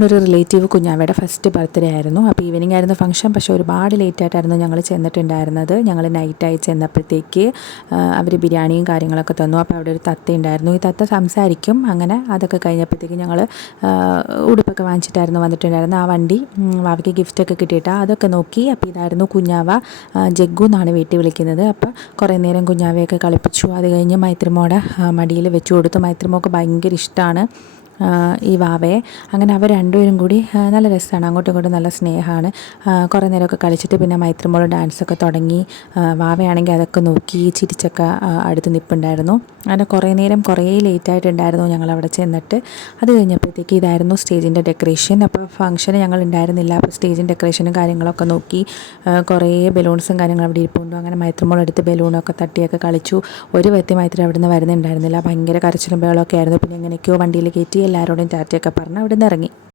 ഒരു relative കുഞ്ഞാവയുടെ first birthday ആയിരുന്നു. അപ്പോൾ ഈവനിങ് ആയിരുന്നു ഫംഗ്ഷൻ. പക്ഷേ ഒരുപാട് ലേറ്റായിട്ടായിരുന്നു ഞങ്ങൾ ചെന്നിട്ടുണ്ടായിരുന്നത്. ഞങ്ങൾ നൈറ്റായി ചെന്നപ്പോഴത്തേക്ക് അവർ ബിരിയാണിയും കാര്യങ്ങളൊക്കെ തന്നു. അപ്പോൾ അവിടെ ഒരു തത്ത ഉണ്ടായിരുന്നു. ഈ തത്ത സംസാരിക്കും. അങ്ങനെ അതൊക്കെ കഴിഞ്ഞപ്പോഴത്തേക്ക് ഞങ്ങൾ ഉടുപ്പൊക്കെ വാങ്ങിച്ചിട്ടായിരുന്നു വന്നിട്ടുണ്ടായിരുന്നത്. ആ വണ്ടി വാവയ്ക്ക് ഗിഫ്റ്റൊക്കെ കിട്ടിയിട്ടാണ് അതൊക്കെ നോക്കി. അപ്പോൾ ഇതായിരുന്നു കുഞ്ഞാവ. ജഗ്ഗു എന്നാണ് വീട്ടിൽ വിളിക്കുന്നത്. അപ്പോൾ കുറേ നേരം കുഞ്ഞാവയൊക്കെ കളിപ്പിച്ചു. അത് കഴിഞ്ഞ് മൈത്രിമോടെ മടിയിൽ വെച്ച് കൊടുത്തു. മൈത്രിമോൾക്ക് ഭയങ്കര ഇഷ്ടമാണ് ഈ വാവയെ. അങ്ങനെ അവർ രണ്ടുപേരും കൂടി നല്ല രസമാണ്, അങ്ങോട്ടും ഇങ്ങോട്ടും നല്ല സ്നേഹമാണ്. കുറേ നേരമൊക്കെ കളിച്ചിട്ട് പിന്നെ മൈത്രിമോൾ ഡാൻസൊക്കെ തുടങ്ങി. വാവയാണെങ്കിൽ അതൊക്കെ നോക്കി ചിരിച്ചൊക്കെ അടുത്ത് നിൽപ്പുണ്ടായിരുന്നു. അങ്ങനെ കുറേ നേരം കുറേ ലേറ്റായിട്ടുണ്ടായിരുന്നു ഞങ്ങളവിടെ ചെന്നിട്ട്. അത് കഴിഞ്ഞപ്പോഴത്തേക്ക് ഇതായിരുന്നു സ്റ്റേജിൻ്റെ ഡെക്കറേഷൻ. അപ്പോൾ ഫംഗ്ഷന് ഞങ്ങൾ ഉണ്ടായിരുന്നില്ല. അപ്പോൾ സ്റ്റേജിൻ്റെ ഡെക്കറേഷനും കാര്യങ്ങളൊക്കെ നോക്കി. കുറേ ബലൂൺസും കാര്യങ്ങളും അവിടെ ഇരിപ്പുണ്ടു. അങ്ങനെ മൈത്രിമോൾ എടുത്ത് ബലൂണൊക്കെ തട്ടിയൊക്കെ കളിച്ചു. ഒരു വ്യക്തി മൈത്രി അവിടെ നിന്ന് വരുന്നുണ്ടായിരുന്നില്ല. ഭയങ്കര കരച്ചിലും ബഹളമൊക്കെ ആയിരുന്നു. പിന്നെ എങ്ങനെയൊക്കെയോ വണ്ടിയിൽ കയറ്റി എല്ലാവരോടും ടാറ്റയൊക്കെ പറഞ്ഞ് അവിടെ നിന്ന് ഇറങ്ങി.